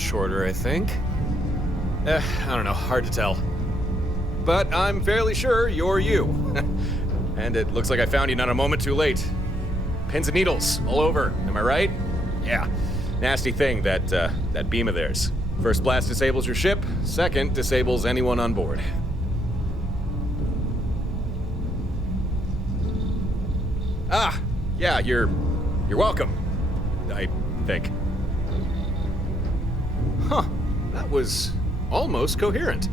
shorter, I think. I don't know, hard to tell. But I'm fairly sure you're you. And it looks like I found you not a moment too late. Pins and needles all over, am I right? Yeah, nasty thing, that beam of theirs. First blast disables your ship, second disables anyone on board. Ah, yeah, you're welcome, I think. Huh, that was almost coherent.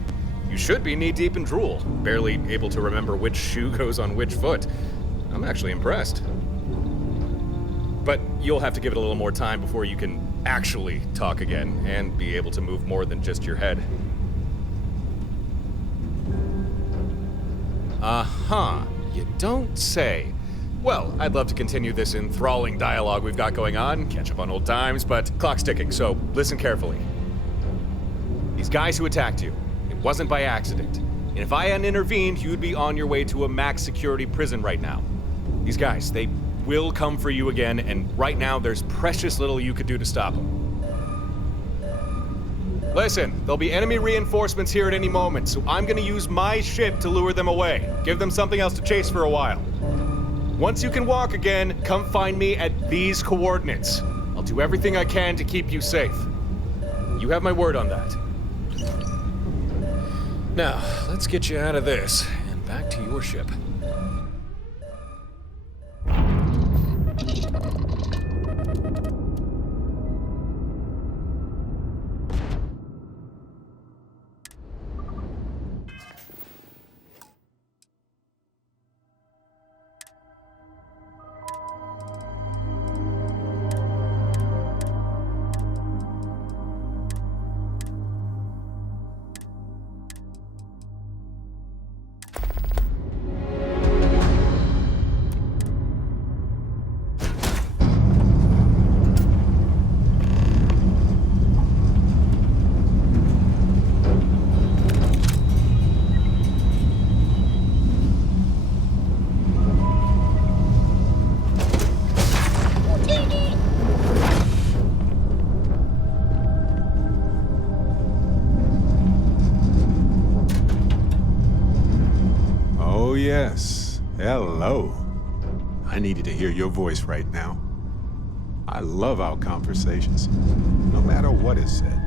You should be knee-deep in drool, barely able to remember which shoe goes on which foot. I'm actually impressed. But you'll have to give it a little more time before you can actually talk again and be able to move more than just your head. Uh-huh, you don't say. Well, I'd love to continue this enthralling dialogue we've got going on, catch up on old times, but clock's ticking, so listen carefully. These guys who attacked you, it wasn't by accident. And if I hadn't intervened, you'd be on your way to a max security prison right now. These guys, they will come for you again, and right now there's precious little you could do to stop them. Listen, there'll be enemy reinforcements here at any moment, so I'm gonna use my ship to lure them away. Give them something else to chase for a while. Once you can walk again, come find me at these coordinates. I'll do everything I can to keep you safe. You have my word on that. Now, let's get you out of this and back to your ship. Yes. Hello. I needed to hear your voice right now. I love our conversations, no matter what is said.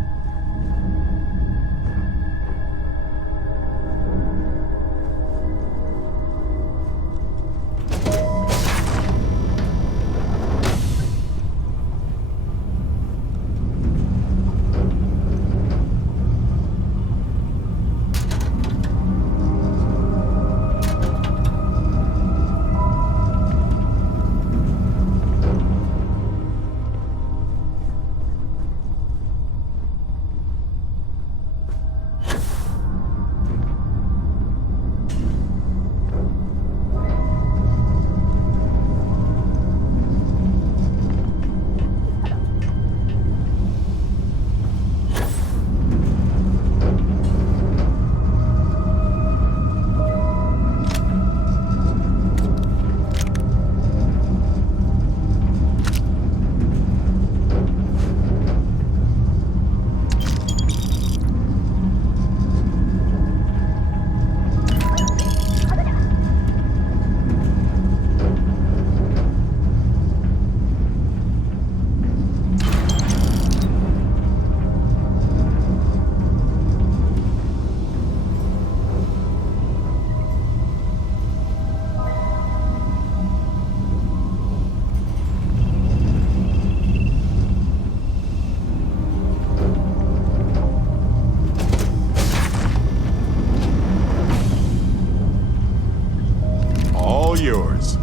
Yours.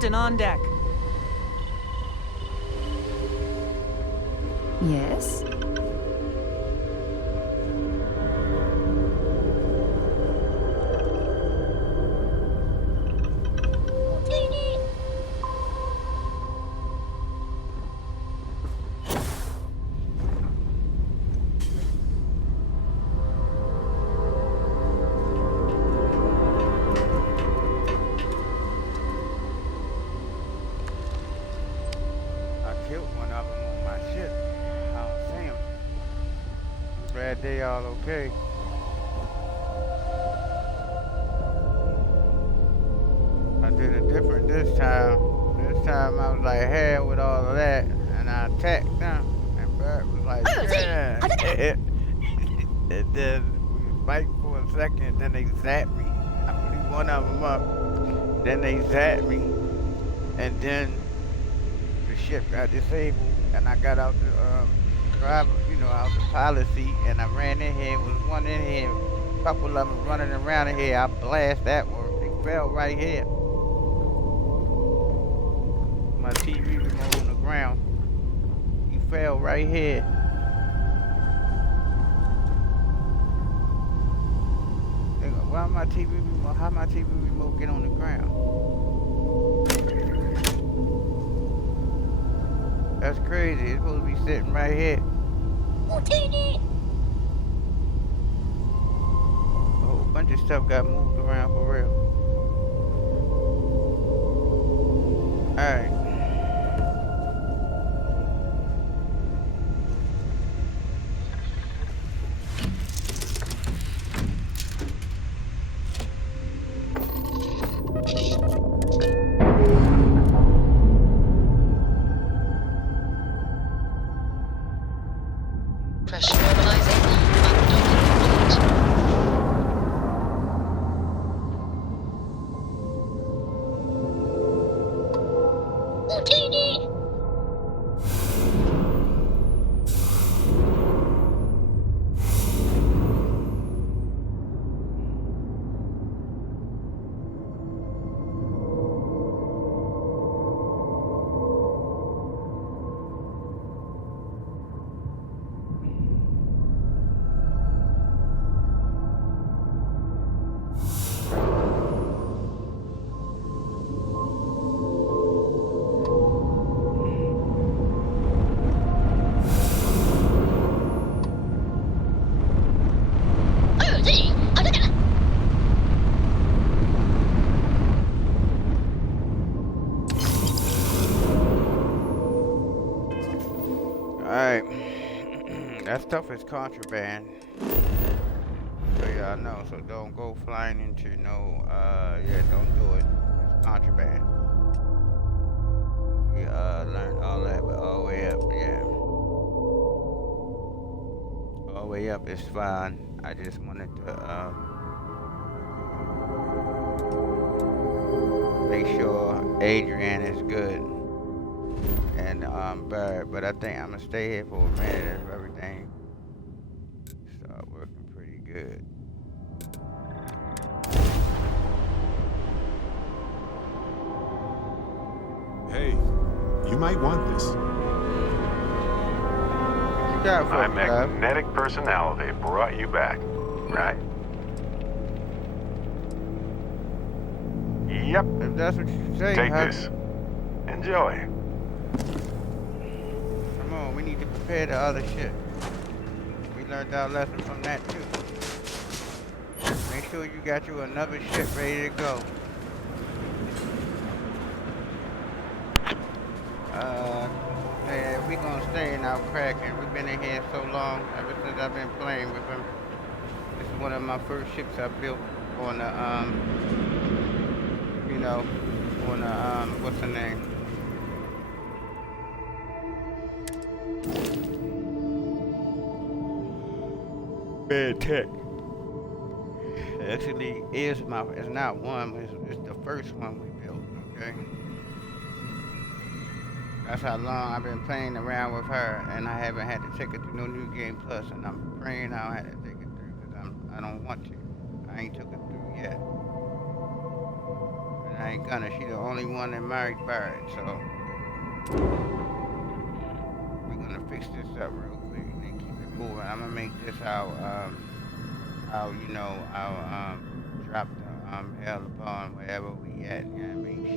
Captain on deck. Yes? I killed one of them on my ship. I don't see him. Glad they all okay. I did it different this time. This time I was like, hell with all of that, and I attacked them. And Bert was like, yeah. And then we fight for a second, then they zapped me. I blew one of them up. Then they zapped me, and then the ship got disabled, and I got out the driver, out the pilot seat, and I ran in here. Was one in here, a couple of them running around in here. I blast that one. They fell right here. My TV remote on the ground. He fell right here. They go, why my TV remote? How my TV remote get on the ground? That's crazy. It's supposed to be sitting right here. A whole bunch of stuff got moved around for real. Alright. Pressure mobilizing. Undocking complete. Alright. That stuff is contraband. So y'all know, so don't go flying into don't do it. It's contraband. We learned all that, but all the way up, yeah. All the way up is fine. I just wanted to make sure Adrian is good. And Bird, but I think I'm gonna stay here for a minute if everything start working pretty good. Hey, you might want this. What you got for My me, love? magnetic personality brought you back, right? Yep. If that's what you say, Take this. Enjoy. Come on, we need to prepare the other shit. We learned our lesson from that too. Make sure you got you another ship ready to go. We gonna stay in our Kraken. We've been in here so long, ever since I've been playing with him. This is one of my first ships I built on the what's the name? Bad Tech. Actually, it's not one, it's the first one we built, okay? That's how long I've been playing around with her, and I haven't had to take it to no New Game Plus, and I'm praying I don't have to take it through, because I don't want to. I ain't took it through yet. And I ain't gonna. She the only one that married Barrett, so we're gonna fix this up real quick and then keep it moving. I'm gonna make this our you know, our drop the hell upon wherever we at. You know what I mean? Shit.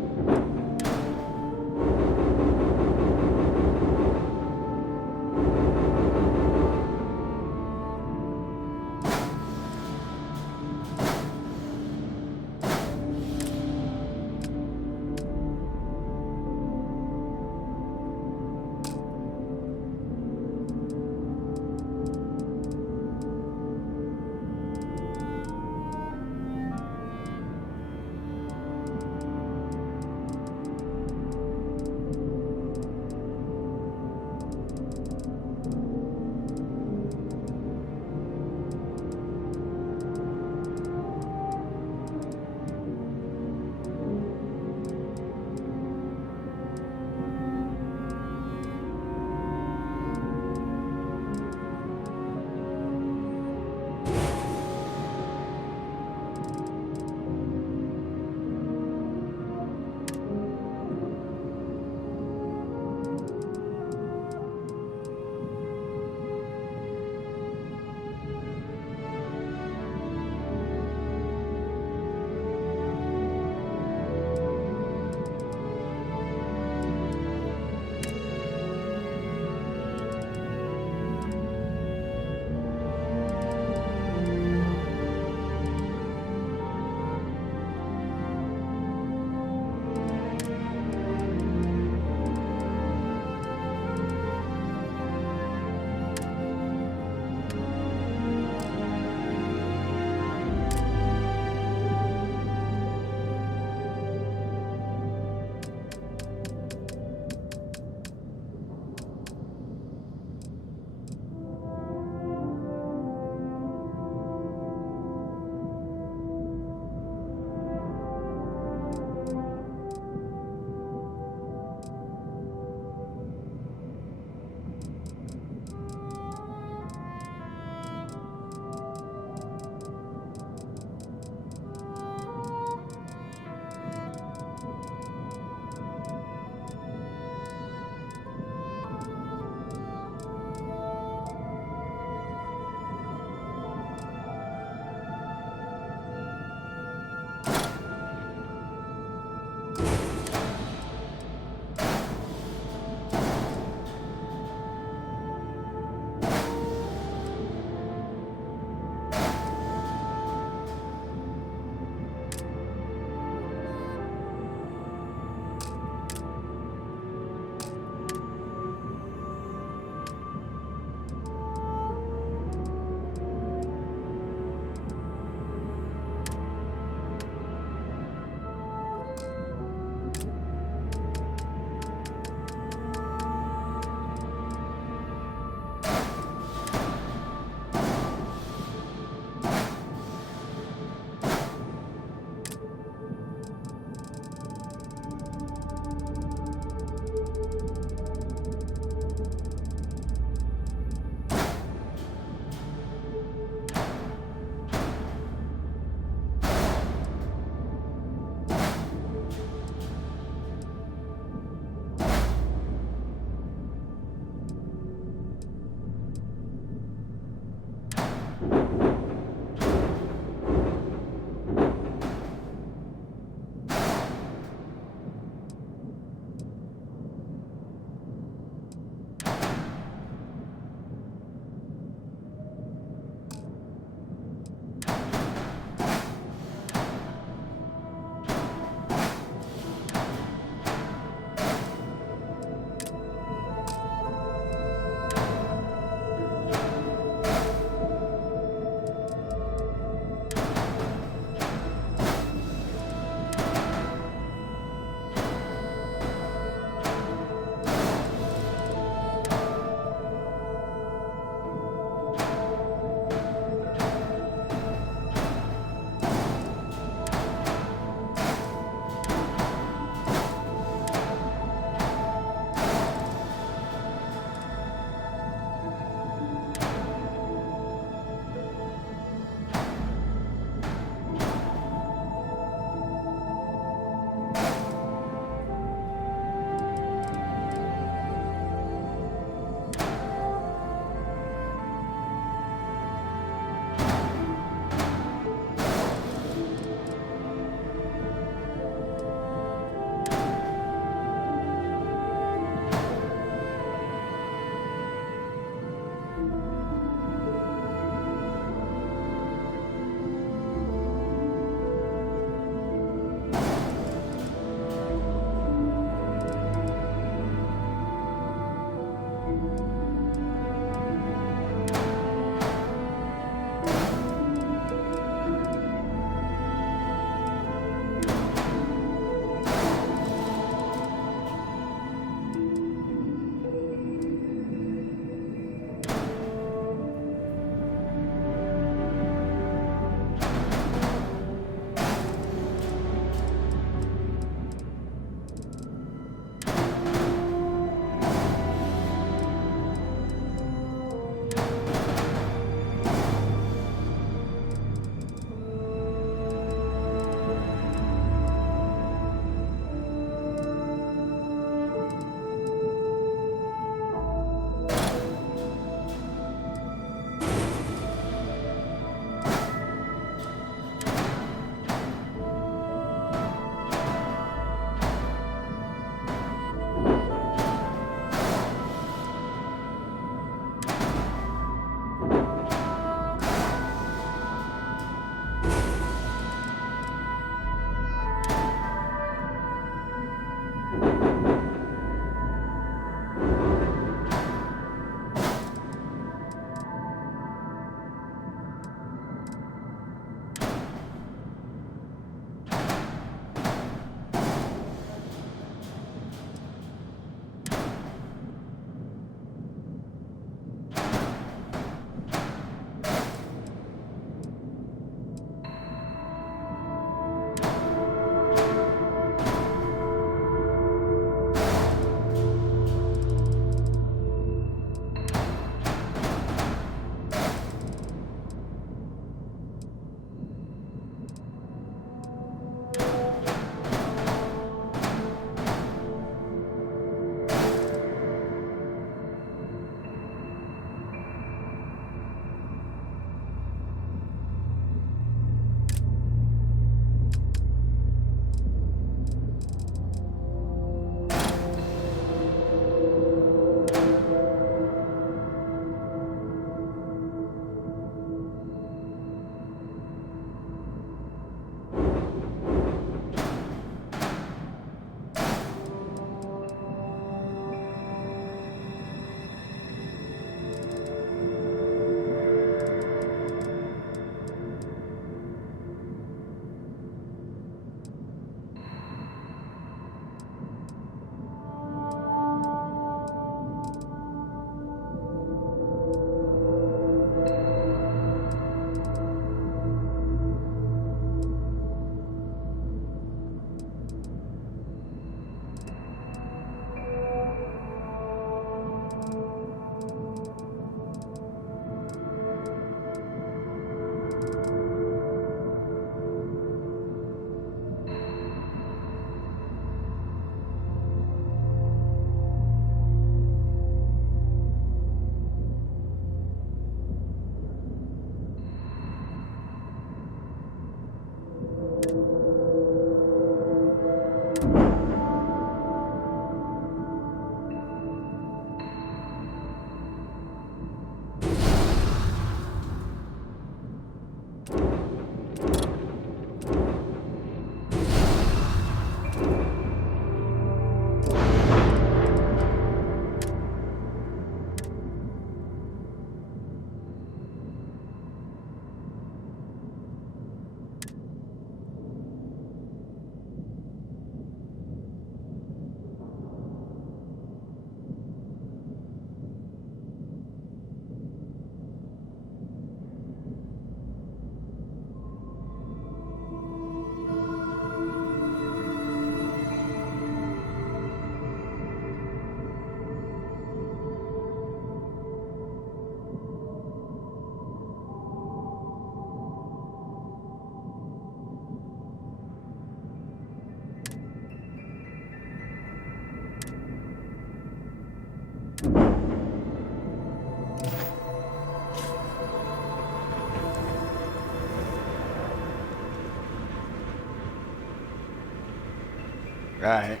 Alright.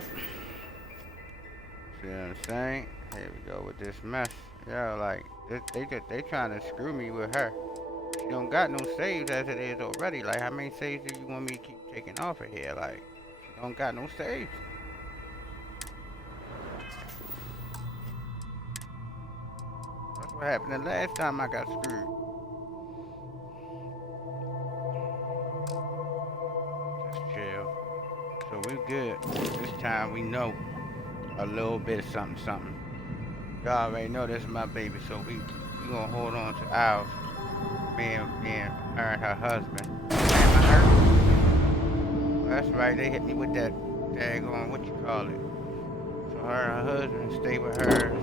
See what I'm saying? Here we go with this mess. Yeah, like they trying to screw me with her. She don't got no saves as it is already. Like how many saves do you want me to keep taking off of here? Like she don't got no saves. That's what happened the last time I got screwed. Just chill. So we good. This time we know a little bit of something. Y'all already know this is my baby, so we gonna hold on to ours. Being her and her husband. Am I hurt? Well, that's right, they hit me with that daggone, what you call it. So her and her husband stay with hers.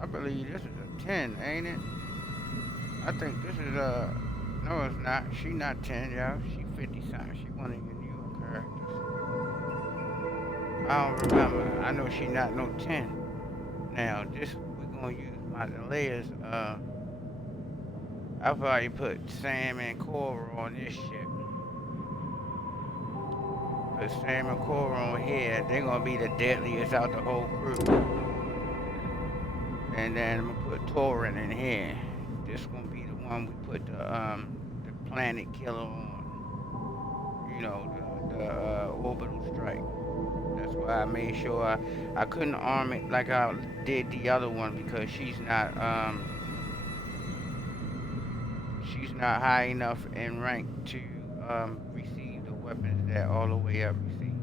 I believe this is a 10, ain't it? I think this is no it's not. She not 10, y'all. She 50 something. She one of your New York characters. I don't remember. I know she not no 10. Now this we're gonna use my layers. I've already put Sam and Cora on this ship. Put Sam and Cora on here. They're gonna be the deadliest out the whole crew. And then I'm gonna put Torin in here. This gonna be the one we put the planet killer on. You know, the orbital strike. That's why I made sure I couldn't arm it like I did the other one because she's not high enough in rank to receive the weapons that Allthewayup receive.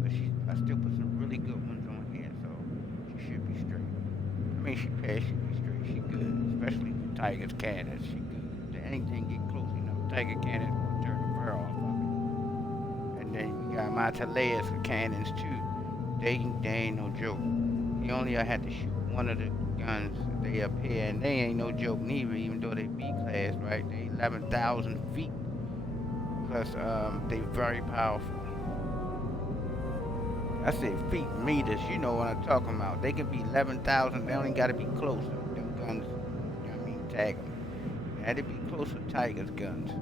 But I still put some really good ones on here, so she should be straight. I mean, she should be straight. She good, especially the Tiger's cannons. She good. If anything get close enough, Tiger cannons will turn the fur off of it. And then you got my Talia's cannons too. They ain't no joke. You only had to shoot one of the guns. They up here, and they ain't no joke neither. Even though they B class, right? They 11,000 feet. Plus, they very powerful. I say feet, meters. You know what I'm talking about. They can be 11,000. They only got to be close. Them guns, you know what I mean, tag them. They had to be close with Tiger's guns.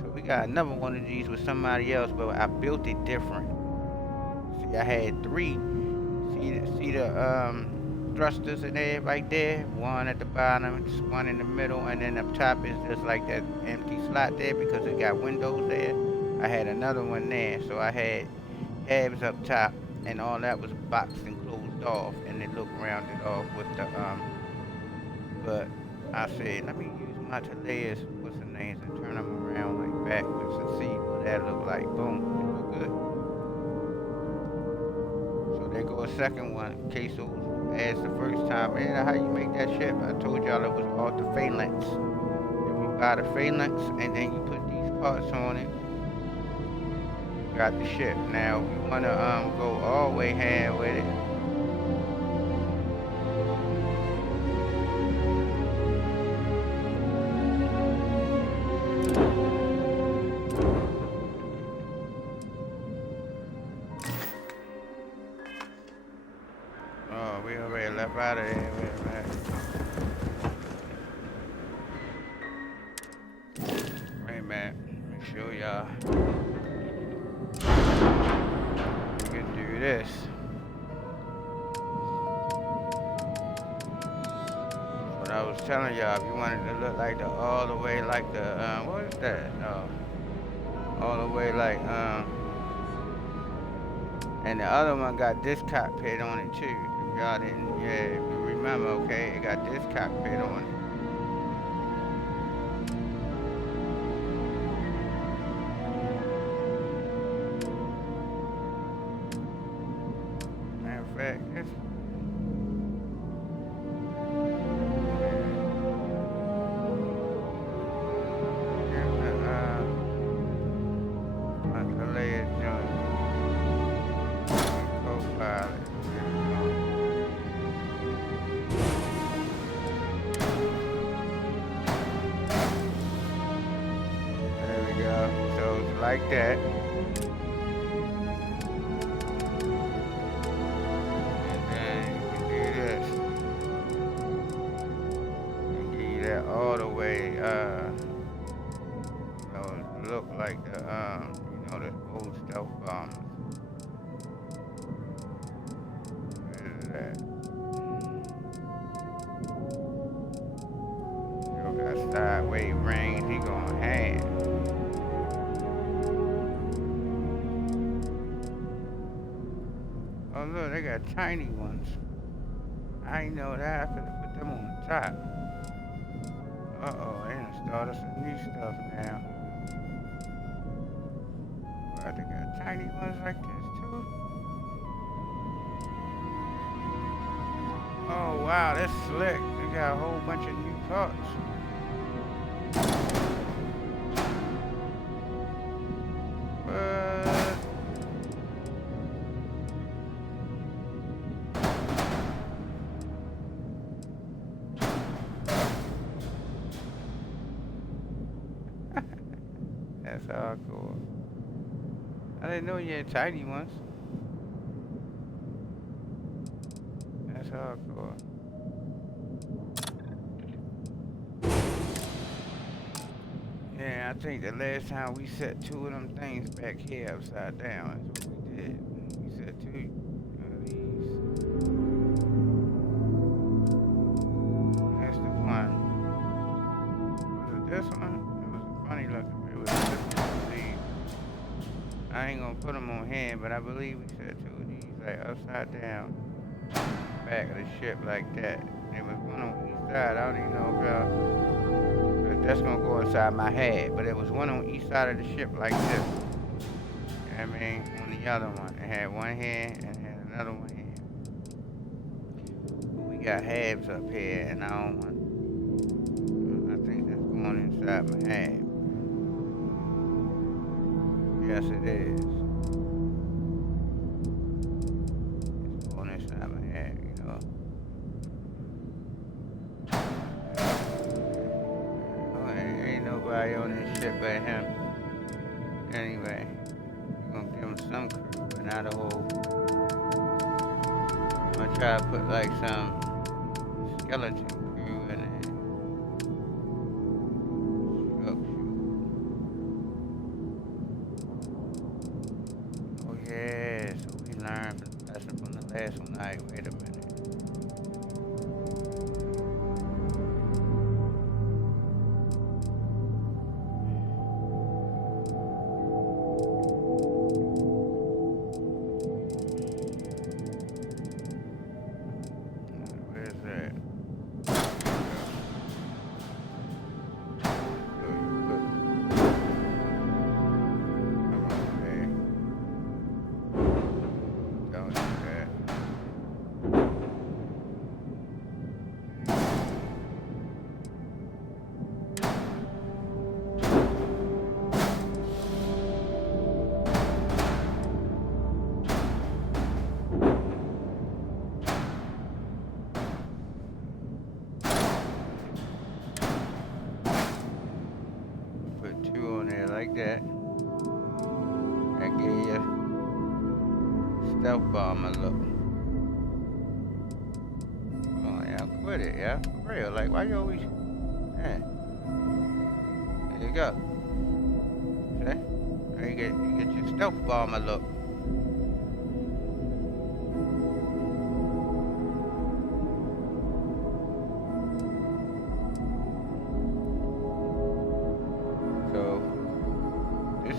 So we got another one of these with somebody else, but I built it different. See, I had 3. See the thrusters in there right there? One at the bottom, one in the middle, and then up top is just like that empty slot there because it got windows there. I had another one there, so I had halves up top, and all that was boxed and closed off, and it looked rounded off with the But I said, let me use my Talia's, what's the names, and turn them around like backwards and see what that look like. Boom, it look good. So there go a second one, in case those asked the first time, man, how you make that ship? I told y'all it was called the phalanx. If you buy the phalanx and then you put these parts on it, you got the ship. Now we wanna go all the way hand with it. Oh, we already left out of there. Wait a minute. Wait a minute. Let me show y'all. We can do this. What I was telling y'all, if you wanted to look like all the way like the what is that? All the way like and the other one got this cockpit on it too. If y'all didn't, yeah, if you remember, okay, it got this cockpit on it. Matter of fact, this. Like that. And then you can do this. And give you that all the way Sideway ring, he gonna have. Oh look, they got tiny ones. I didn't know that. I could have put them on the top. Uh-oh, they done started some new stuff now. But they got tiny ones like this too. Oh wow, that's slick. They got a whole bunch of new parts. What? That's hardcore. I didn't know you had tiny ones. That's hardcore. Yeah, I think the last time we set two of them things back here upside down. That's what we did. We set two of these. That's the one. Was it this one? It was a funny looking. It was this one, I believe. I ain't gonna put them on hand, but I believe we set two of these like upside down. Back of the ship like that. There was one on each side. I don't even know about. That's gonna go inside my head, but it was one on each side of the ship like this. You know what I mean? On the other one, it had one hand and it had another one hand. But we got halves up here, and I don't want. I think that's going inside my head. Yes, it is. It's going inside my head, you know. Nobody on this ship but him. Anyway, we're gonna give him some crew, but not a whole. I'm gonna try to put like some skeleton crew in it. Oh yeah, so we learned the lesson from the last one. Alright, wait a minute. Like that. That gave you stealth bomber look. Oh yeah, quit it, yeah? For real, like why you always yeah. There you go. See? There you get your stealth bomber look.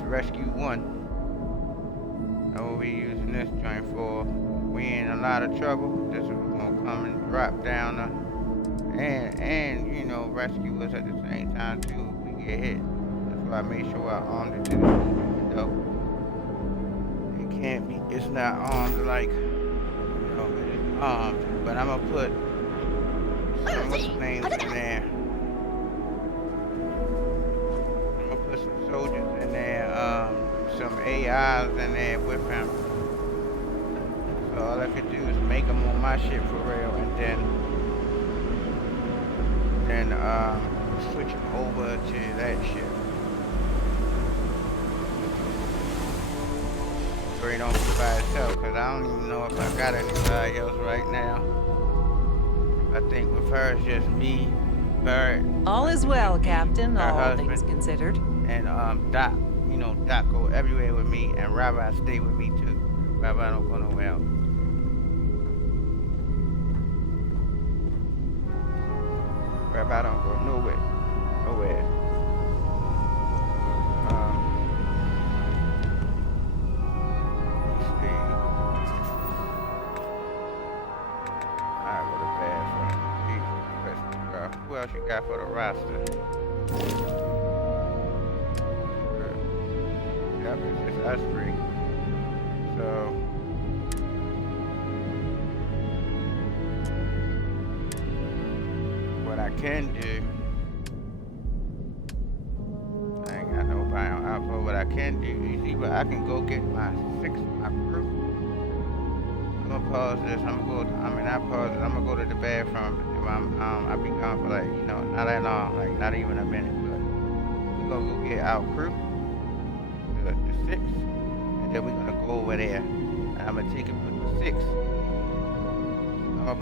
Rescue 1. I will be using this joint for. We in a lot of trouble. This is gonna come and drop down and you know rescue us at the same time too if we get hit. That's why I made sure I armed it to the window. It can't be. It's not armed like you know it's armed. But I'm gonna put some what's names in there. Some soldiers in there, some AIs in there with him. So all I could do is make them on my ship for real, and then switch them over to that ship. Straight on by itself, because I don't even know if I got anybody else right now. I think with her it's just me, Barrett. All is well, Captain, all husband. things considered. And Doc, you know, Doc go everywhere with me, and Rabbi stay with me too. Rabbi don't go nowhere else. Rabbi don't go nowhere. nowhere. Let's see. Alright, go to bathroom. Who else you got for the roster? Yep, it's just us three. So what I can do, I ain't got nobody on output. What I can do is either I can go get my crew. I'm gonna pause this. I'm gonna go to the bathroom. If I'll be gone for like, not that long, like not even a minute. But we're gonna go get our crew, the six, and then we're gonna go over there. And I'm gonna take and put the six. I'm gonna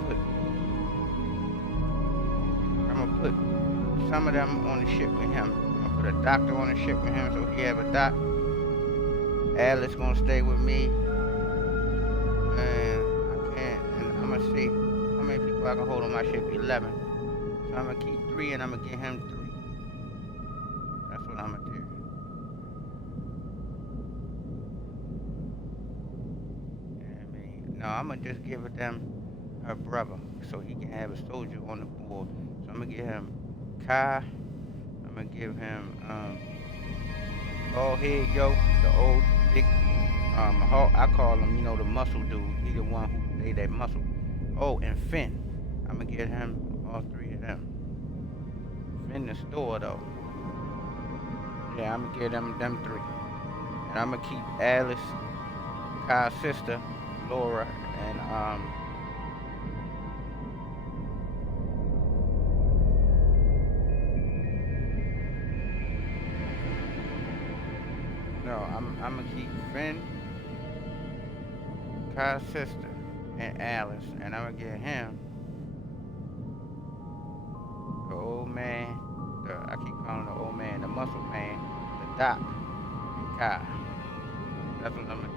put some of them on the ship with him. I'm gonna put a doctor on the ship with him, so he have a doc. Alice gonna stay with me. And I'm gonna see how many people I can hold on my ship. 11. So I'm gonna keep 3 and I'm gonna give him 3. That's what I'm gonna do. No, I'm gonna just give them her brother so he can have a soldier on the board. So I'm gonna give him Kai. I'm gonna give him Bald Head Yo, the old big I call him, the muscle dude. He the one who made that muscle. Oh, and Finn. I'm gonna give him all 3 of them. Finn the store though. Yeah, I'm gonna give them 3. And I'm gonna keep Alice, Kai's sister, Laura, and I'm gonna keep Finn, Kai's sister, and Alice, and I'm gonna get him the old man, I keep calling the old man, the muscle man, the doc, and Kai. That's what I'm gonna do.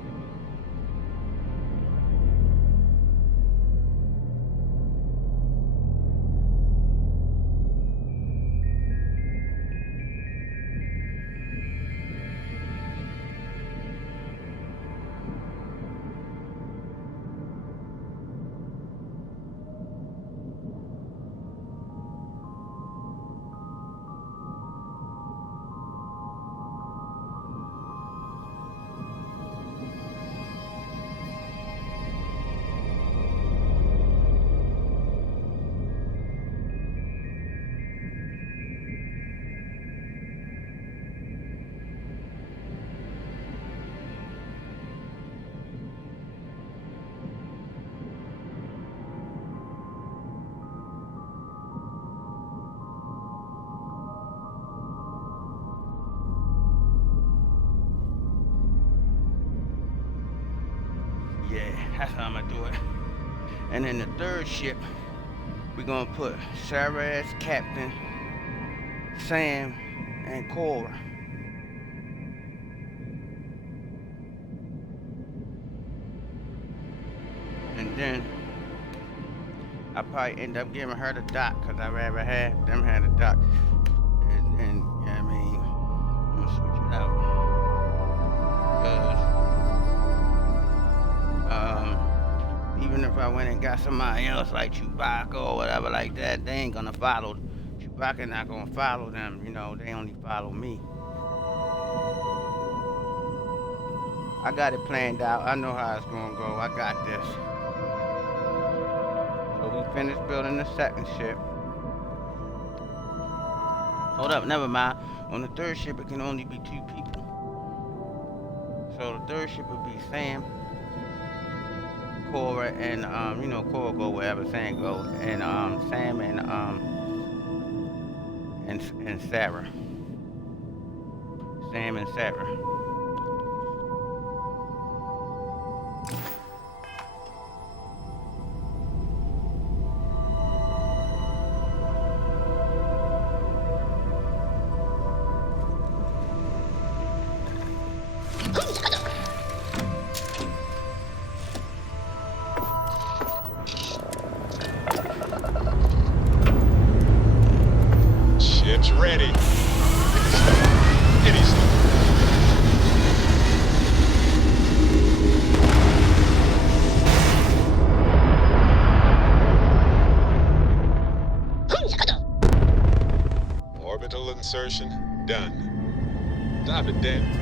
Yeah, that's how I'm gonna do it. And then the third ship, we're gonna put Sarah as captain, Sam, and Cora. And then I probably end up giving her the dock, because I'd rather have them have the dock. And then, you know what I mean, I'm gonna switch it out. Even if I went and got somebody else like Chewbacca or whatever like that, they ain't gonna follow. Chewbacca not gonna follow them, they only follow me. I got it planned out. I know how it's gonna go. I got this. So we finished building the second ship. Hold up, never mind. On the third ship, it can only be 2 people. So the third ship would be Sam, Cora, and Cora go wherever Sam go, and Sam and Sarah. Sam and Sarah. Ship's ready. insertion done. Time to dance.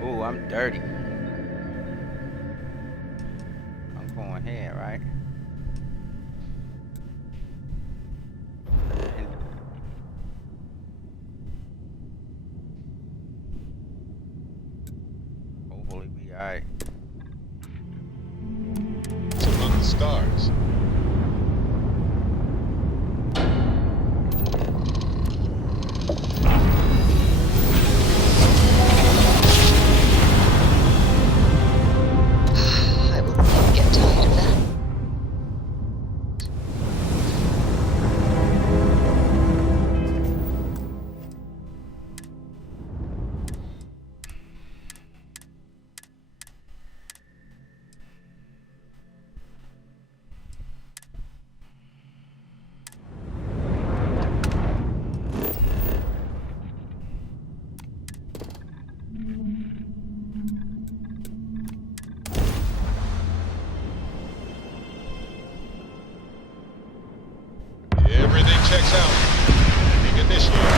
Ooh, I'm dirty. I'm going here, right? And hopefully we alright. It's among the stars. I will never get tired of that. Everything checks out. Ending initiated.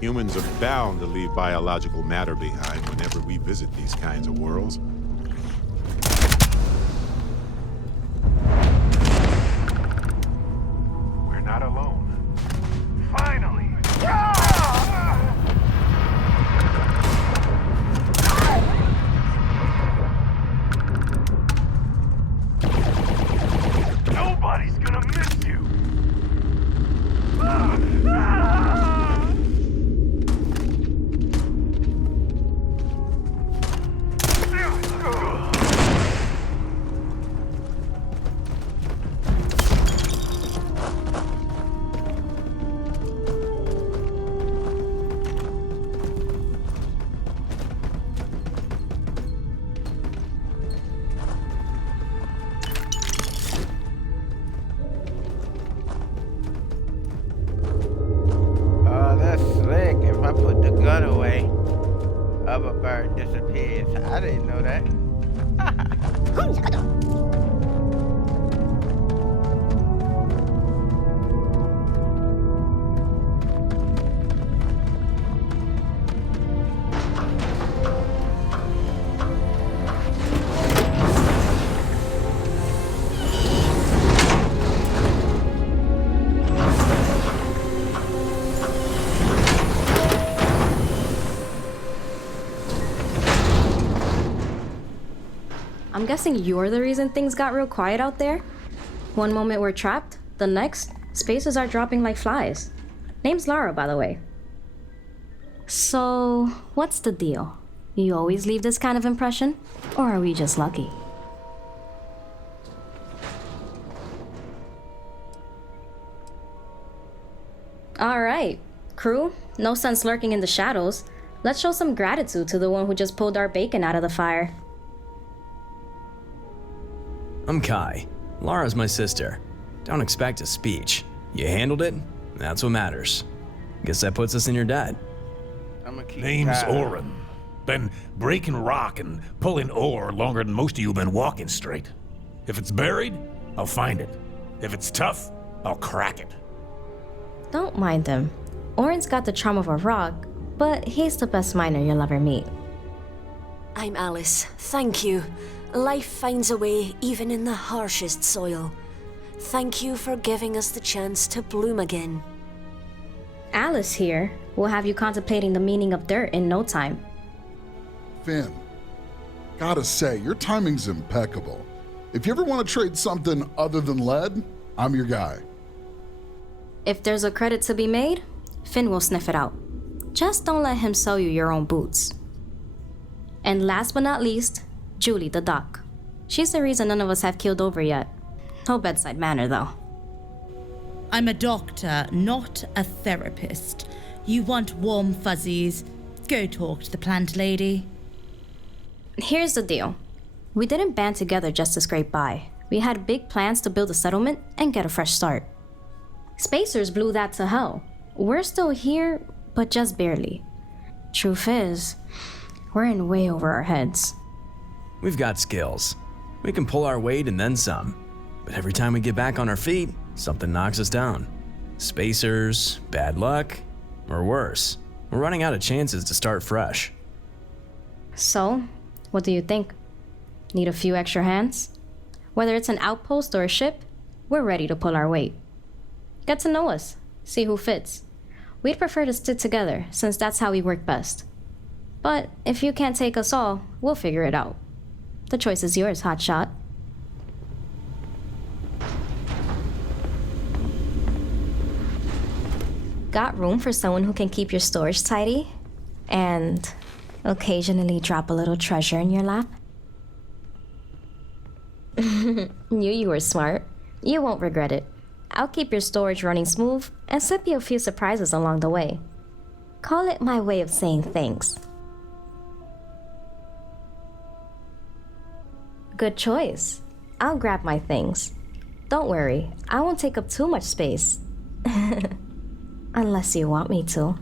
Humans are bound to leave biological matter behind whenever we visit these kinds of worlds. We're not alone. Finally! Nobody's gonna miss you! Oh, that's slick. If I put the gun away, other bird disappears. I didn't know that. I'm guessing you're the reason things got real quiet out there? One moment we're trapped, the next, spaces are dropping like flies. Name's Lara, by the way. So, what's the deal? You always leave this kind of impression? Or are we just lucky? Alright, crew, no sense lurking in the shadows. Let's show some gratitude to the one who just pulled our bacon out of the fire. I'm Kai. Lara's my sister. Don't expect a speech. You handled it? That's what matters. Guess that puts us in your debt. I'm gonna keep Name's trying. Oren. Been breaking rock and pulling ore longer than most of you been walking straight. If it's buried, I'll find it. If it's tough, I'll crack it. Don't mind him. Oren's got the charm of a rock, but he's the best miner you'll ever meet. I'm Alice. Thank you. Life finds a way even in the harshest soil. Thank you for giving us the chance to bloom again. Alice here will have you contemplating the meaning of dirt in no time. Finn, gotta say, your timing's impeccable. If you ever want to trade something other than lead, I'm your guy. If there's a credit to be made, Finn will sniff it out. Just don't let him sell you your own boots. And last but not least, Julie the doc. She's the reason none of us have keeled over yet. No bedside manner, though. I'm a doctor, not a therapist. You want warm fuzzies? Go talk to the plant lady. Here's the deal. We didn't band together just to scrape by. We had big plans to build a settlement and get a fresh start. Spacers blew that to hell. We're still here, but just barely. Truth is, we're in way over our heads. We've got skills. We can pull our weight and then some. But every time we get back on our feet, something knocks us down. Spacers, bad luck, or worse. We're running out of chances to start fresh. So, what do you think? Need a few extra hands? Whether it's an outpost or a ship, we're ready to pull our weight. Get to know us, see who fits. We'd prefer to stick together, since that's how we work best. But if you can't take us all, we'll figure it out. The choice is yours, hotshot. Got room for someone who can keep your storage tidy? And occasionally drop a little treasure in your lap? Knew you were smart. You won't regret it. I'll keep your storage running smooth and slip you a few surprises along the way. Call it my way of saying thanks. Good choice. I'll grab my things. Don't worry, I won't take up too much space. Unless you want me to.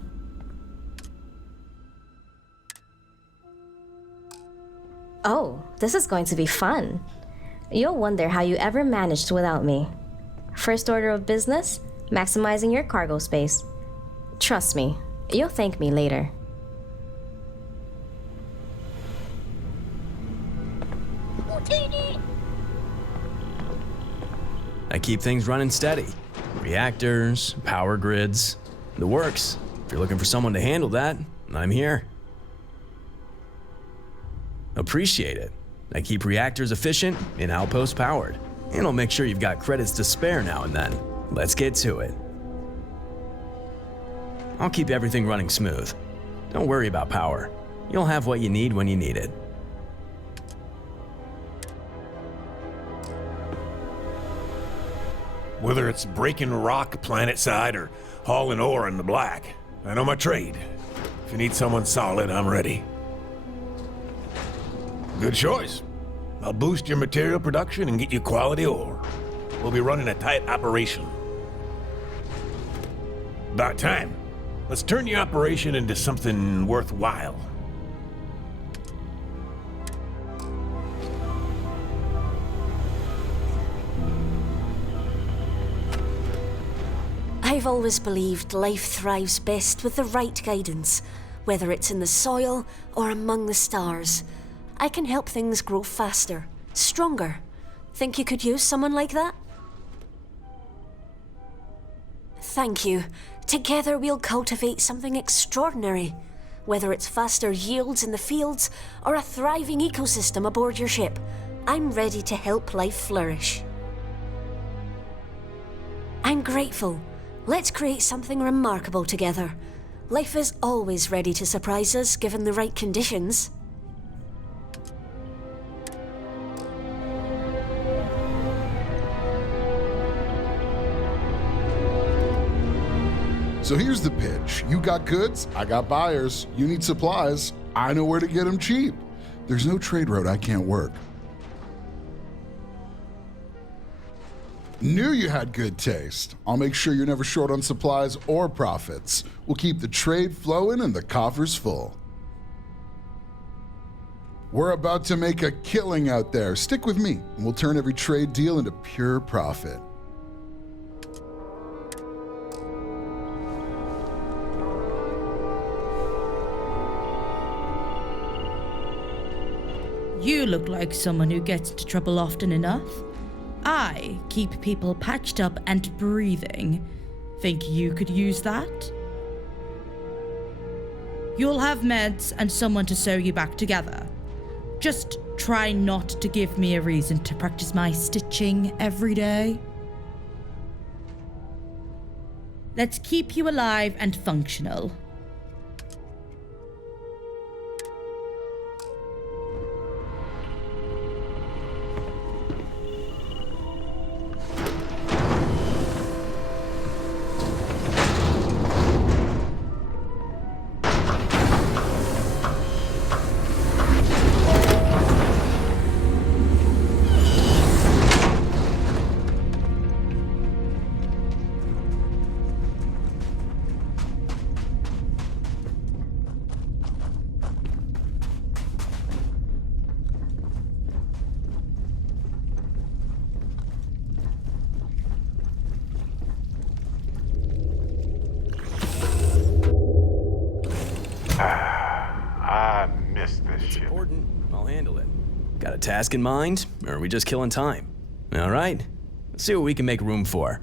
Oh, this is going to be fun. You'll wonder how you ever managed without me. First order of business, maximizing your cargo space. Trust me, you'll thank me later. I keep things running steady. Reactors, power grids, the works. If you're looking for someone to handle that, I'm here. Appreciate it. I keep reactors efficient and outposts powered. And I'll make sure you've got credits to spare now and then. Let's get to it. I'll keep everything running smooth. Don't worry about power. You'll have what you need when you need it. Whether it's breaking rock planetside or hauling ore in the black, I know my trade. If you need someone solid, I'm ready. Good choice. I'll boost your material production and get you quality ore. We'll be running a tight operation. About time. Let's turn your operation into something worthwhile. I've always believed life thrives best with the right guidance, whether it's in the soil or among the stars. I can help things grow faster, stronger. Think you could use someone like that? Thank you. Together we'll cultivate something extraordinary. Whether it's faster yields in the fields or a thriving ecosystem aboard your ship, I'm ready to help life flourish. I'm grateful. Let's create something remarkable together. Life is always ready to surprise us given the right conditions. So here's the pitch. You got goods, I got buyers. You need supplies, I know where to get them cheap. There's no trade route I can't work. Knew you had good taste. I'll make sure you're never short on supplies or profits. We'll keep the trade flowing and the coffers full. We're about to make a killing out there. Stick with me, and we'll turn every trade deal into pure profit. You look like someone who gets into trouble often enough. I keep people patched up and breathing. Think you could use that? You'll have meds and someone to sew you back together. Just try not to give me a reason to practice my stitching every day. Let's keep you alive and functional. Got a task in mind, or are we just killing time? All right, let's see what we can make room for.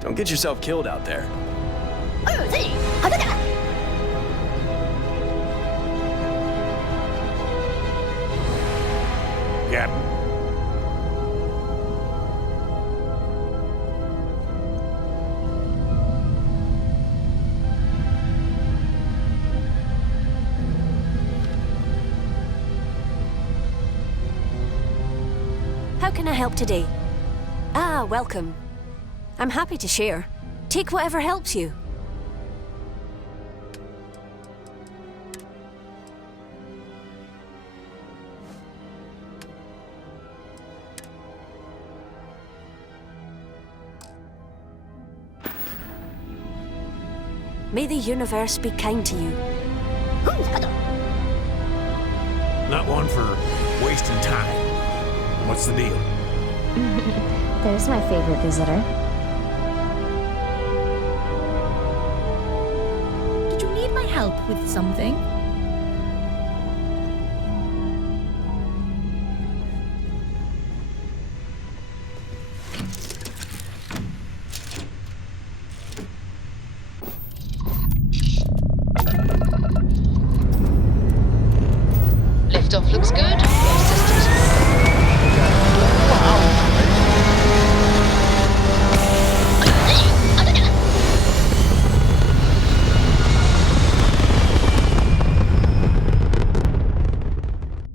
Don't get yourself killed out there. Captain. How can I help today? Ah, welcome. I'm happy to share. Take whatever helps you. May the universe be kind to you. Not one for wasting time. What's the deal? There's my favorite visitor. Did you need my help with something? Liftoff looks good. All systems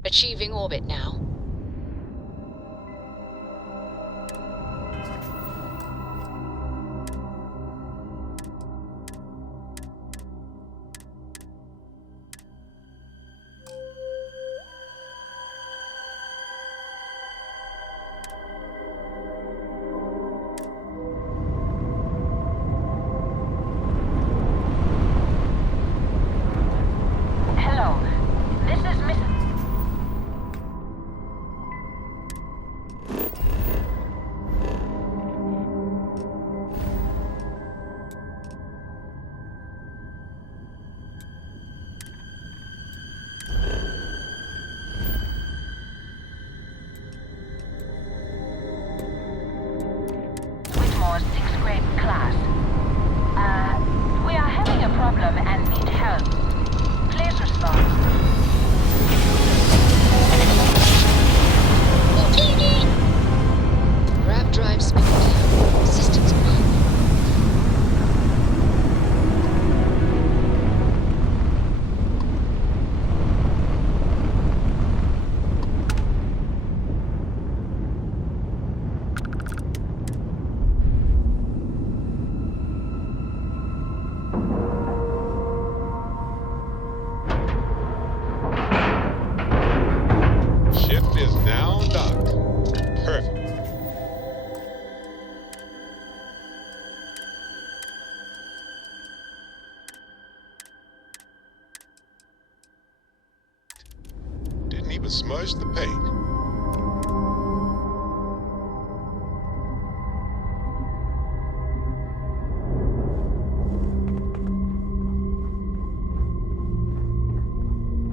achieving orbit now. Hello, this is Mrs. Whitmore's 6th grade class. We are having a problem and need help. Please respond. Grab drive spinning down. Systems on. Ship is now docked. Perfect. Didn't even smudge the paint.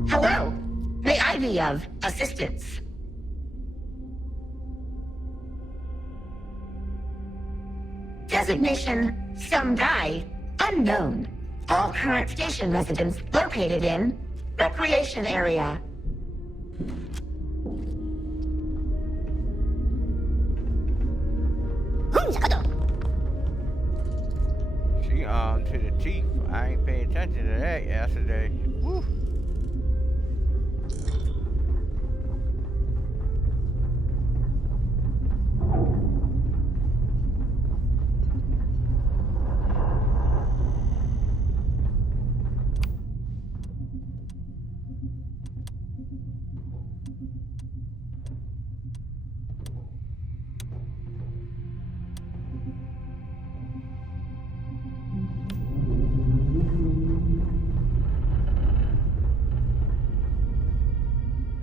Hello. May I be of assistance? Designation, some guy, unknown. All current station residents located in recreation area. She on to the teeth. I ain't paying attention to that yesterday. Woo.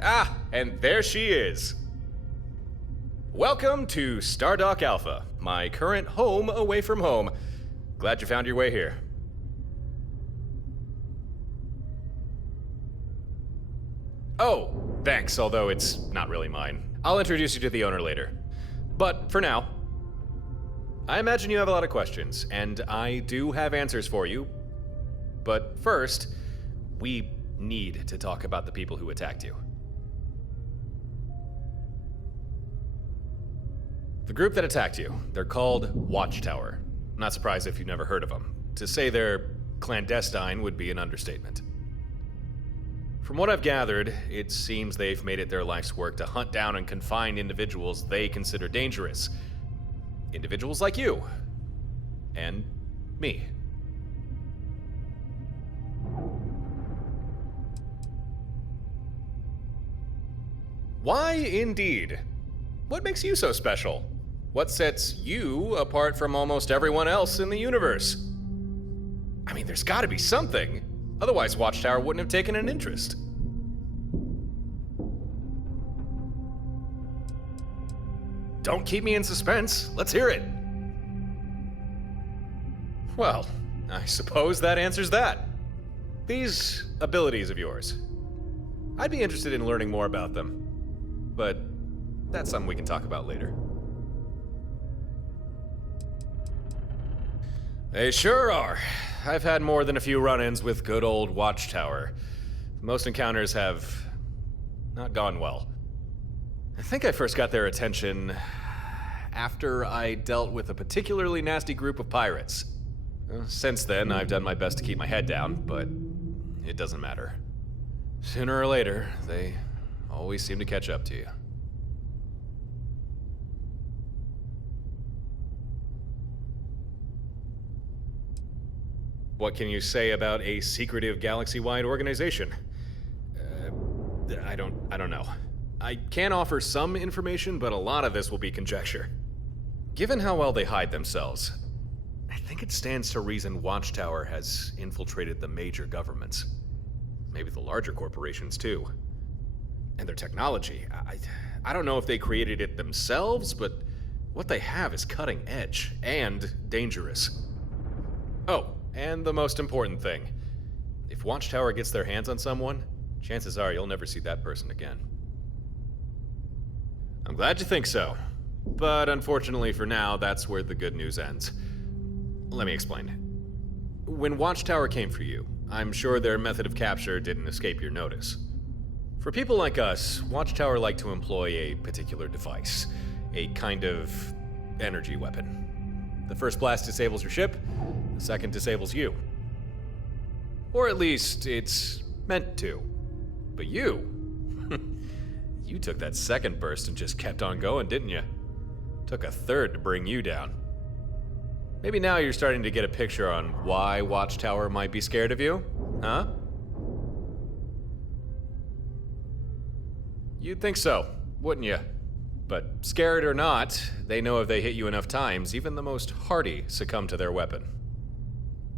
Ah, and there she is. Welcome to Stardock Alpha, my current home away from home. Glad you found your way here. Oh, thanks, although it's not really mine. I'll introduce you to the owner later. But for now, I imagine you have a lot of questions, and I do have answers for you. But first, we need to talk about the people who attacked you. The group that attacked you, they're called Watchtower. I'm not surprised if you've never heard of them. To say they're clandestine would be an understatement. From what I've gathered, it seems they've made it their life's work to hunt down and confine individuals they consider dangerous. Individuals like you. And me. Why indeed? What makes you so special? What sets you apart from almost everyone else in the universe? I mean, there's gotta be something. Otherwise, Watchtower wouldn't have taken an interest. Don't keep me in suspense. Let's hear it. Well, I suppose that answers that. These abilities of yours. I'd be interested in learning more about them. But that's something we can talk about later. They sure are. I've had more than a few run-ins with good old Watchtower. Most encounters have not gone well. I think I first got their attention after I dealt with a particularly nasty group of pirates. Since then, I've done my best to keep my head down, but it doesn't matter. Sooner or later, they always seem to catch up to you. What can you say about a secretive galaxy-wide organization? I don't know. I can offer some information, but a lot of this will be conjecture. Given how well they hide themselves, I think it stands to reason Watchtower has infiltrated the major governments. Maybe the larger corporations, too. And their technology, I don't know if they created it themselves, but what they have is cutting edge and dangerous. Oh, and the most important thing. If Watchtower gets their hands on someone, chances are you'll never see that person again. I'm glad you think so. But unfortunately for now, that's where the good news ends. Let me explain. When Watchtower came for you, I'm sure their method of capture didn't escape your notice. For people like us, Watchtower like to employ a particular device, a kind of energy weapon. The first blast disables your ship, the second disables you. Or at least, it's meant to. But you took that second burst and just kept on going, didn't you? Took a third to bring you down. Maybe now you're starting to get a picture on why Watchtower might be scared of you, huh? You'd think so, wouldn't you? But scared or not, they know if they hit you enough times, even the most hardy succumb to their weapon.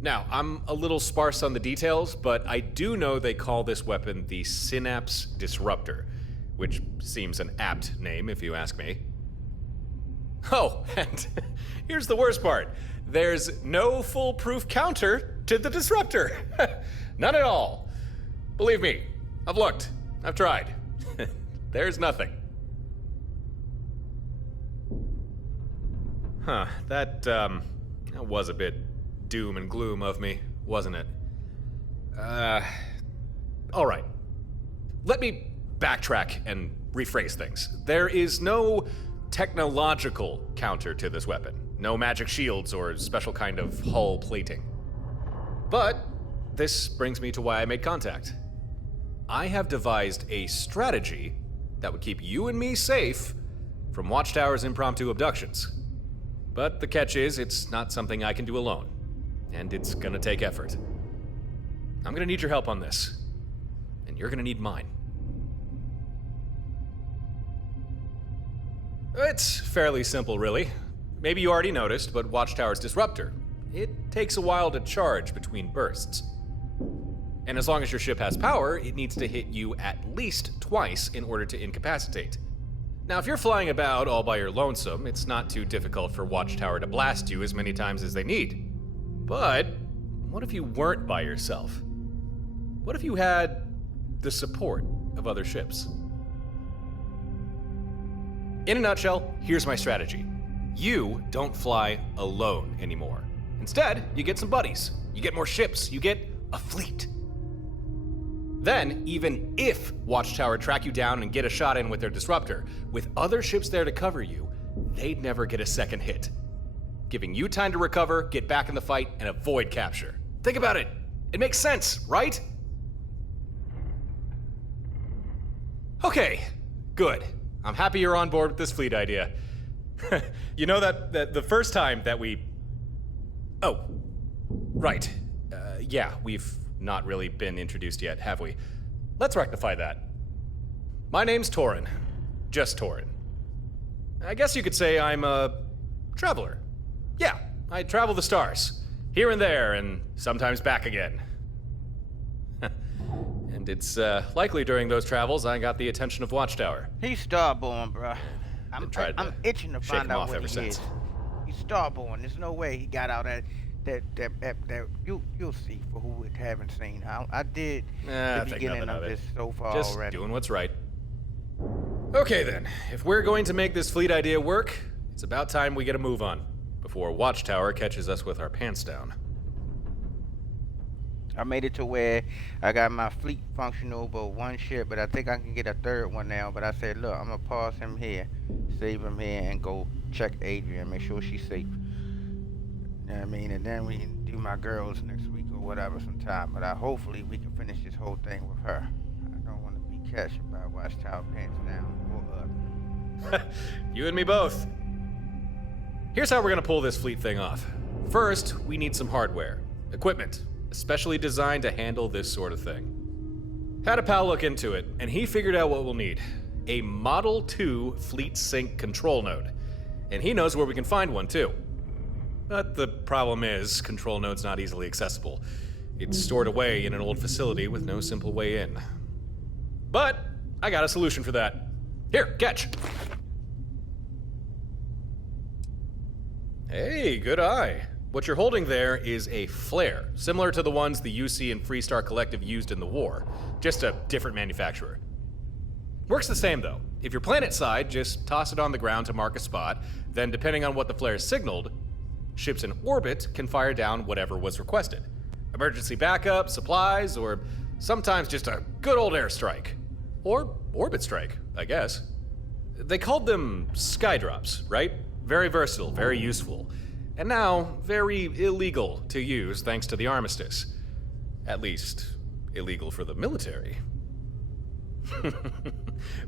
Now, I'm a little sparse on the details, but I do know they call this weapon the Synapse Disruptor, which seems an apt name if you ask me. Oh, and here's the worst part. There's no foolproof counter to the Disruptor. None at all. Believe me, I've looked. I've tried. There's nothing. Huh, that was a bit doom and gloom of me, wasn't it? Alright. Let me backtrack and rephrase things. There is no technological counter to this weapon. No magic shields or special kind of hull plating. But this brings me to why I made contact. I have devised a strategy that would keep you and me safe from Watchtower's impromptu abductions. But the catch is, it's not something I can do alone. And it's gonna take effort. I'm gonna need your help on this. And you're gonna need mine. It's fairly simple, really. Maybe you already noticed, but Watchtower's Disruptor, it takes a while to charge between bursts. And as long as your ship has power, it needs to hit you at least twice in order to incapacitate. Now, if you're flying about all by your lonesome, it's not too difficult for Watchtower to blast you as many times as they need. But what if you weren't by yourself? What if you had the support of other ships? In a nutshell, here's my strategy. You don't fly alone anymore. Instead, you get some buddies, you get more ships, you get a fleet. Then, even if Watchtower track you down and get a shot in with their disruptor, with other ships there to cover you, they'd never get a second hit, giving you time to recover, get back in the fight, and avoid capture. Think about it. It makes sense, right? Okay, good. I'm happy you're on board with this fleet idea. You know that the first time that we... Oh, right. Yeah, we've not really been introduced yet, have we? Let's rectify that. My name's Torin. Just Torin. I guess you could say I'm a traveler. Yeah, I travel the stars. Here and there, and sometimes back again. And it's likely during those travels I got the attention of Watchtower. He's starborn, bro. I'm itching to find out what he is. He's starborn. There's no way he got out at that you'll see for who haven't seen. I did the beginning of this so far just already. Doing what's right. Okay then, if we're going to make this fleet idea work, it's about time we get a move on before Watchtower catches us with our pants down. I made it to where I got my fleet functional but one ship, but I think I can get a third one now. But I said, look, I'm gonna pause him here, save him here, and go check Adrian, make sure she's safe. You know what I mean? And then we can do my girls next week or whatever sometime. But hopefully we can finish this whole thing with her. I don't want to be catched by Watchtower pants down or up. You and me both. Here's how we're gonna pull this fleet thing off. First, we need some hardware, equipment, especially designed to handle this sort of thing. Had a pal look into it, and he figured out what we'll need. A Model 2 Fleet Sync control node. And he knows where we can find one, too. But the problem is, control node's not easily accessible. It's stored away in an old facility with no simple way in. But I got a solution for that. Here, catch! Hey, good eye. What you're holding there is a flare, similar to the ones the UC and Freestar Collective used in the war, just a different manufacturer. Works the same though. If you're planet side, just toss it on the ground to mark a spot, then depending on what the flare signaled, ships in orbit can fire down whatever was requested. Emergency backup, supplies, or sometimes just a good old airstrike. Or orbit strike, I guess. They called them skydrops, right? Very versatile, very useful. And now, very illegal to use thanks to the armistice. At least, illegal for the military.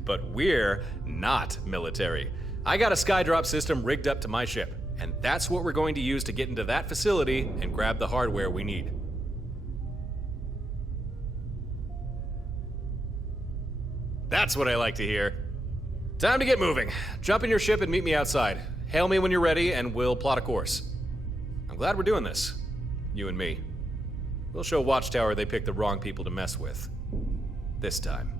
But we're not military. I got a skydrop system rigged up to my ship, and that's what we're going to use to get into that facility and grab the hardware we need. That's what I like to hear. Time to get moving. Jump in your ship and meet me outside. Hail me when you're ready, and we'll plot a course. I'm glad we're doing this. You and me. We'll show Watchtower they picked the wrong people to mess with. This time.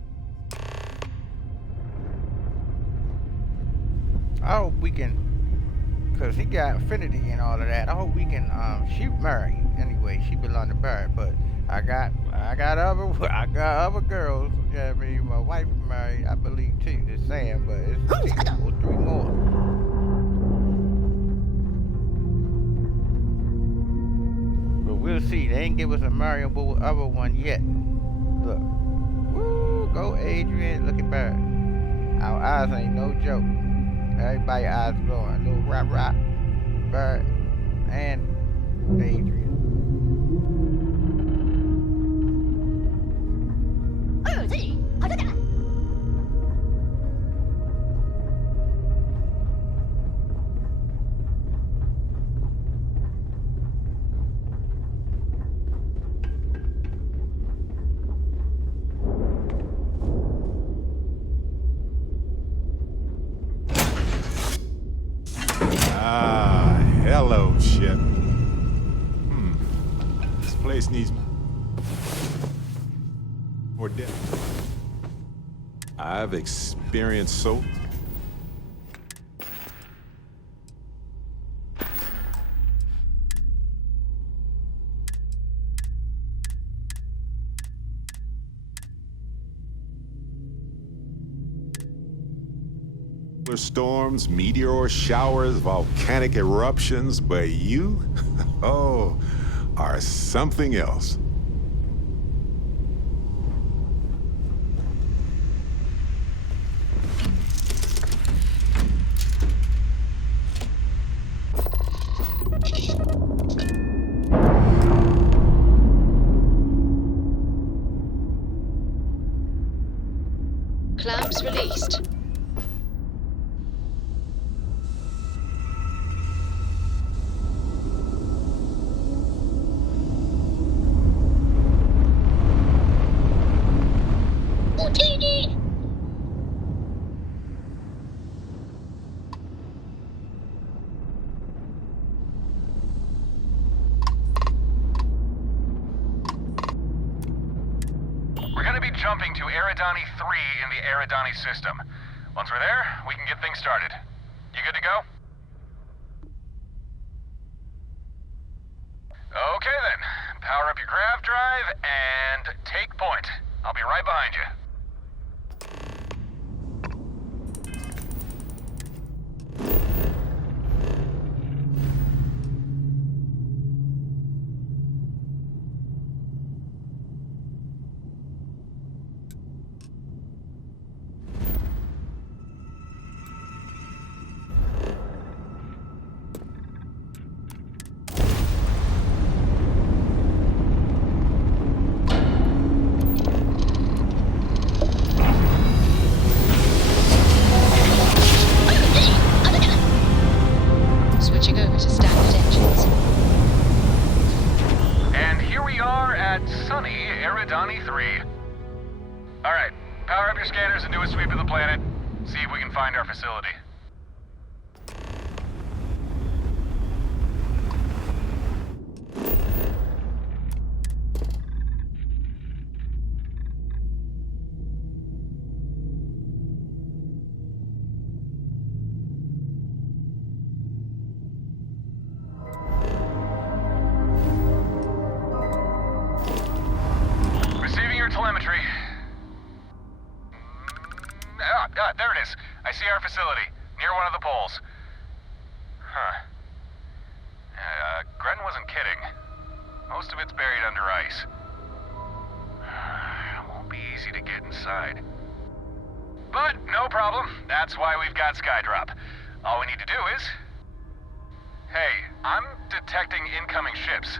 I hope we can, cause he got affinity and all of that. I hope we can. She married anyway. She belonged to Barrett, but I got other girls. Yeah, I mean, my wife married, I believe too. Just saying, but it's 2 or 3 more. But we'll see. They ain't give us a marriable other one yet. Look, woo, go Adrian. Look at Barrett. Our eyes ain't no joke. Everybody's eyes glowing. Little rap, Barrett, and Adrian. Hello, ship. This place needs... or death. I've experienced so. Storms, meteor showers, volcanic eruptions, but you, oh, are something else. Clamps released. Jumping to Eridani 3 in the Eridani system. Once we're there, we can get things started. You good to go? Okay then. Power up your grav drive and take point. I'll be right behind you. Switching over to standard engines. And here we are at sunny Eridani 3. Alright, power up your scanners and do a sweep of the planet. See if we can find our facility. Telemetry. There it is. I see our facility, near one of the poles. Huh. Gren wasn't kidding. Most of it's buried under ice. It won't be easy to get inside. But no problem. That's why we've got Skydrop. All we need to do is... Hey, I'm detecting incoming ships.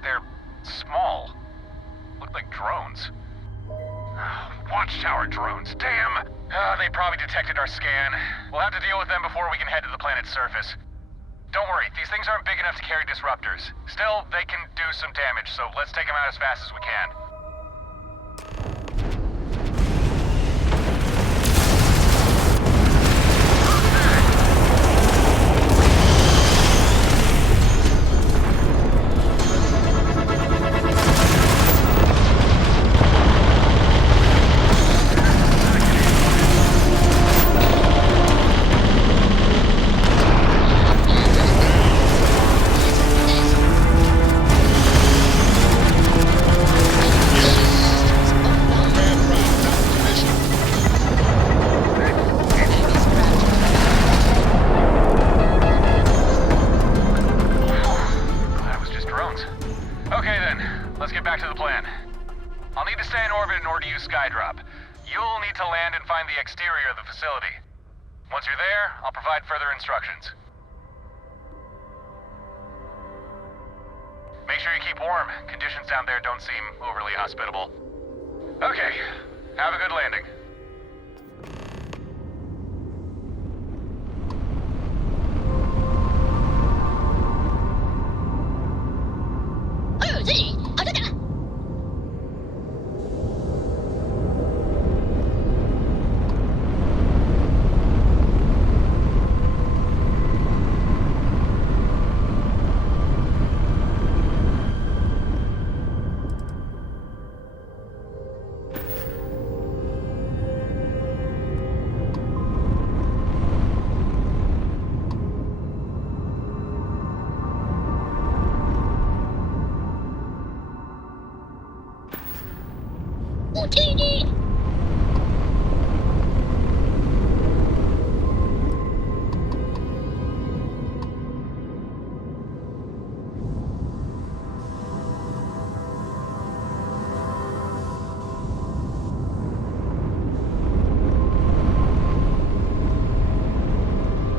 They're small. Look like drones. Watchtower drones, damn! They probably detected our scan. We'll have to deal with them before we can head to the planet's surface. Don't worry, these things aren't big enough to carry disruptors. Still, they can do some damage, so let's take them out as fast as we can. Skydrop. You'll need to land and find the exterior of the facility. Once you're there, I'll provide further instructions. Make sure you keep warm. Conditions down there don't seem overly hospitable. Okay, have a good landing.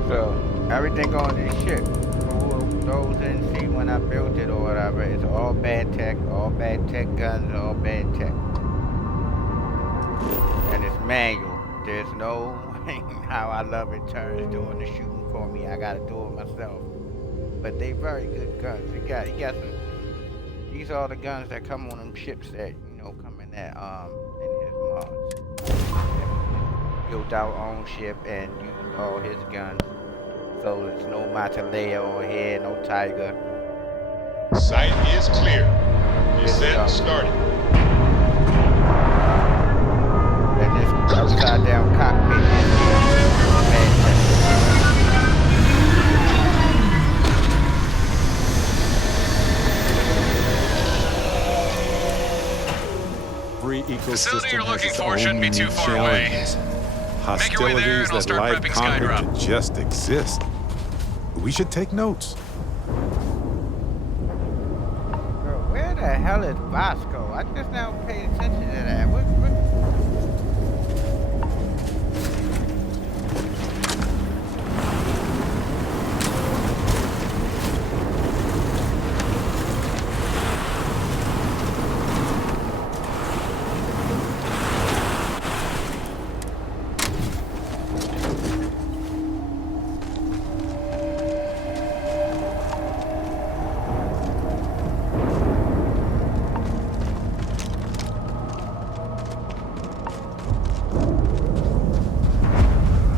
So everything on this ship, for those didn't see when I built it or whatever, it's all bad tech guns, all bad tech. And it's manual. There's no how I love it turns doing the shooting for me. I gotta do it myself. But they very good guns. You got some. These are the guns that come on them ships that come in that in his mods. Built our own ship and used all his guns. So there's no Matalea on here, no Tiger. Site is clear. Descent started. And this upside down cockpit is bad. Every Facility you're ecosystem looking has for its shouldn't be own too far challenges. away. Make your way there Hostilities and I'll that start life prepping conquered Skydrop. to just exist. We should take notes. Bro, where the hell is Vasco? I just now paid attention to that. What?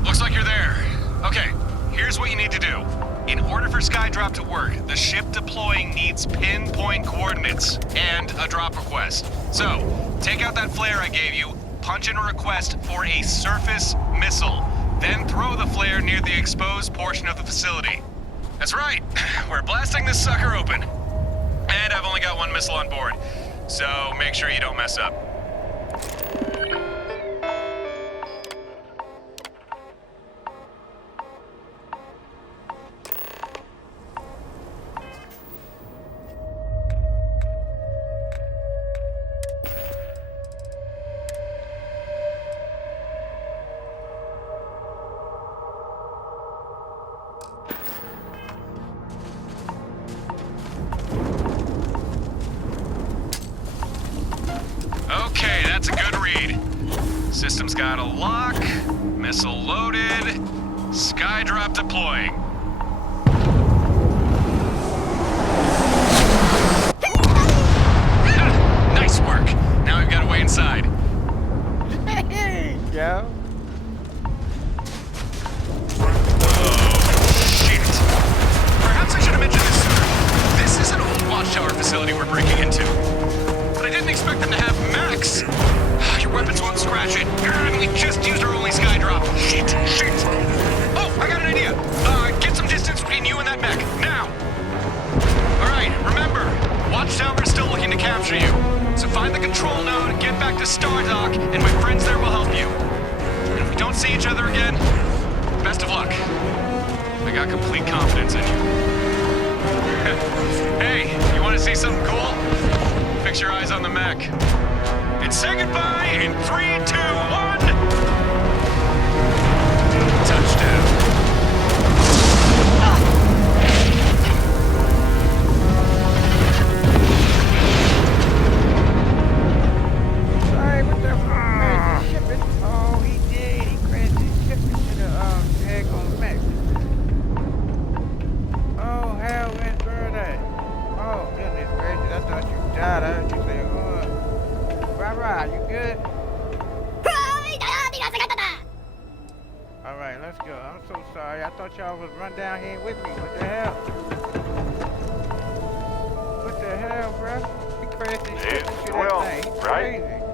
Looks like you're there. Okay, here's what you need to do. In order for Skydrop to work, the ship deploying needs pinpoint coordinates and a drop request. So, take out that flare I gave you, punch in a request for a surface missile, then throw the flare near the exposed portion of the facility. That's right, we're blasting this sucker open. And I've only got one missile on board, so make sure you don't mess up. Okay, that's a good read. System's got a lock, missile loaded, Skydrop deploying. Nice work. Now we've got a way inside. Hey, Joe. Shit. Perhaps I should have mentioned this sooner. This is an old watchtower facility we're breaking into. But I didn't expect them to have max. Your weapons won't scratch it. And we just used our only Skydrop. Shit. Oh, I got an idea. Get some distance between you and that mech. Now. All right, remember, Watchtower is still looking to capture you. So find the control node, get back to Stardock, and my friends there will help you. And if we don't see each other again, best of luck. I got complete confidence in you. Hey, you want to see something cool? Fix your eyes on the mech. And say goodbye in 3, 2, 1. Touchdown. Sorry, what the fuck? Ship it. Oh, he did. He crashed his ship into the daggone mech. Oh, hell, where's Bird at? Oh, goodness gracious. I thought you died. I heard you say, Rah, you good? Alright, let's go. I'm so sorry. I thought y'all was run down here with me. What the hell? What the hell, bruh? He crashed his ship into that thing. He's crazy.